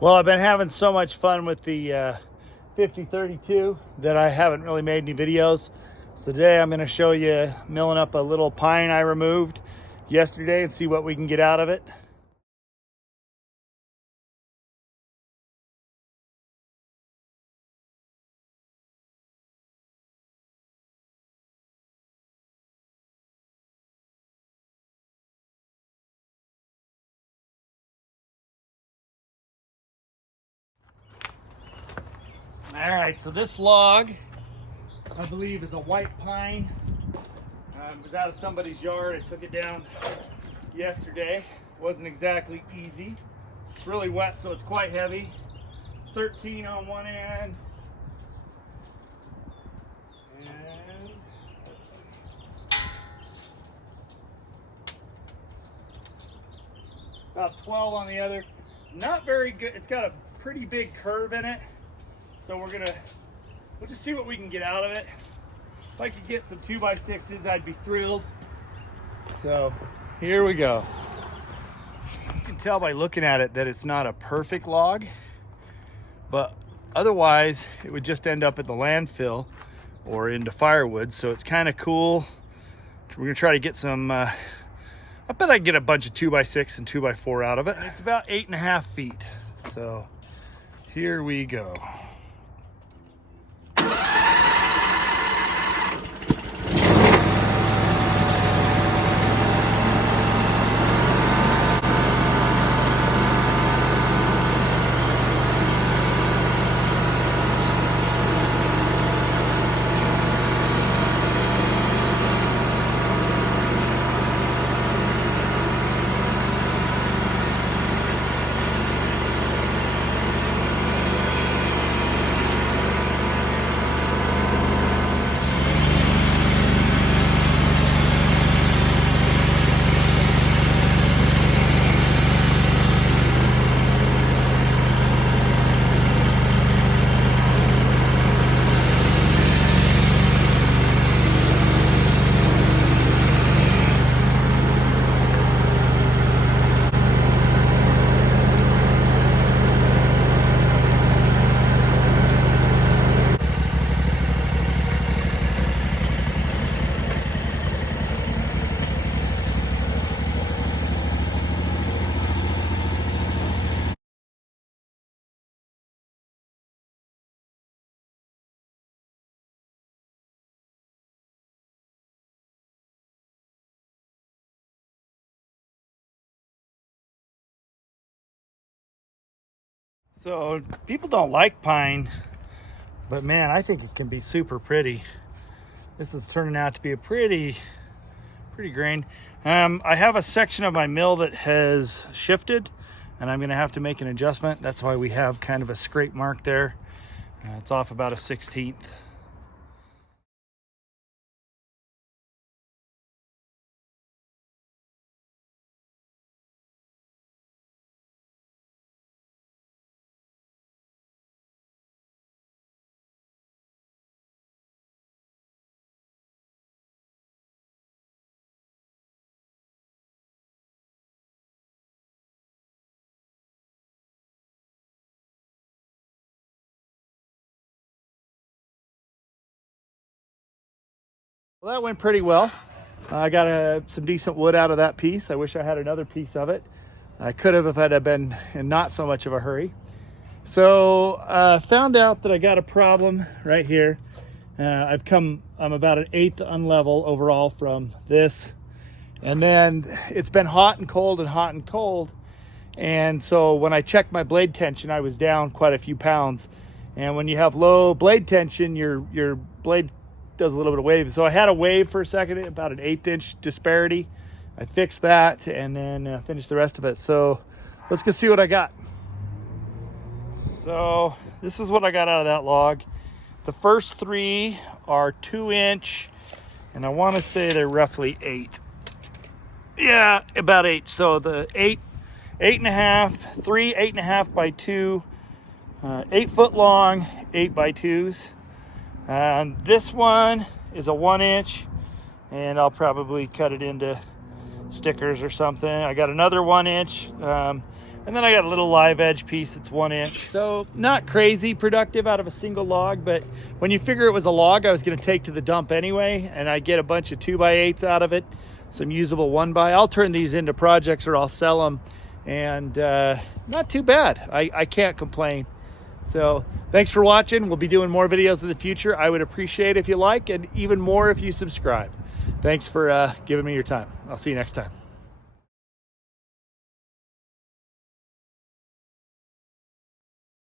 Well, I've been having so much fun with the 5032 that I haven't really made any videos. So today I'm going to show you milling up a little pine I removed yesterday and see what we can get out of it. All right, so this log, I believe, is a white pine. It was out of somebody's yard. I took it down yesterday. Wasn't exactly easy. It's really wet, so it's quite heavy. 13 on one end. And about 12 on the other. Not very good. It's got a pretty big curve in it. So we'll just see what we can get out of it. If I could get some 2x6s, I'd be thrilled. So here we go. You can tell by looking at it that it's not a perfect log, but otherwise it would just end up at the landfill or into firewood. So it's kind of cool. We're gonna try to get some, I bet I can get a bunch of 2x6 and 2x4 out of it. It's about 8.5 feet. So here we go. So people don't like pine, but man, I think it can be super pretty. This is turning out to be a pretty grain. I have a section of my mill that has shifted, and I'm gonna have to make an adjustment. That's why we have kind of a scrape mark there. It's off about a 1/16. Well, that went pretty well. I got some decent wood out of that piece. I wish I had another piece of it. I could have if I'd have been in not so much of a hurry. So found out that I got a problem right here. I'm about 1/8 unlevel overall from this. And then it's been hot and cold and hot and cold. And so when I checked my blade tension, I was down quite a few pounds. And when you have low blade tension, your blade does a little bit of wave. So I had a wave for a second, about an 1/8 inch disparity. I fixed that and then finished the rest of it. So let's go see what I got. So this is what I got out of that log. The first 3 are 2-inch, and I want to say they're roughly 8. Yeah, about 8. So the 8.5, 3 8.5 by 2, 8 foot long, 8x2s. This one is a 1-inch, and I'll probably cut it into stickers or something. I got another 1-inch. And then I got a little live edge piece that's 1 inch. So not crazy productive out of a single log, but when you figure it was a log I was gonna take to the dump anyway, and I get a bunch of 2x8s out of it, some usable 1x, I'll turn these into projects or I'll sell them, and not too bad. I can't complain. So thanks for watching. We'll be doing more videos in the future. I would appreciate if you like, and even more if you subscribe. Thanks for giving me your time. I'll see you next time.